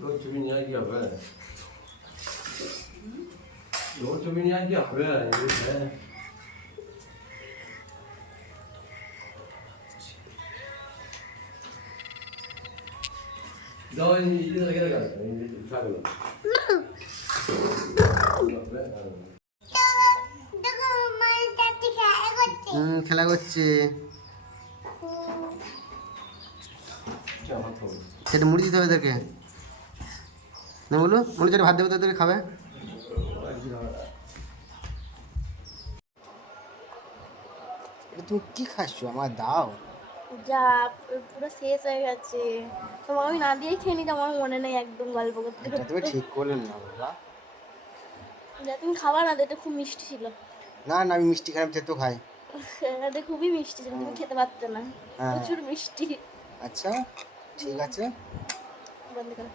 이거 주민 이야기야 왜? 이거 주민 이야기야 왜? 이렇게. 너 이제 나가 이제 사고. খেলা করছে সেটা মুড়ি দিতে হবে এদেরকে না বলো মুড়ি চাটে ভাত দেবে তো এদেরকে খাবে এটা তুমি কি খাচ্ছ আমার দাও যা পুরো শেষ হয়ে গেছে তোমাকে আমি না দিয়েই খেয়ে নিতে আমার মনে নেই একদম গল্প করতে এটা তুমি ঠিক করলেন না বাবা যা তুমি খাবার না এটা খুব মিষ্টি ছিল না না আমি মিষ্টি খাই তেতো খাই এটা খুবই মিষ্টি ছিল তুমি খেতে পারতে না হ্যাঁ। প্রচুর মিষ্টি আচ্ছা ঠিক আছে বন্ধ করো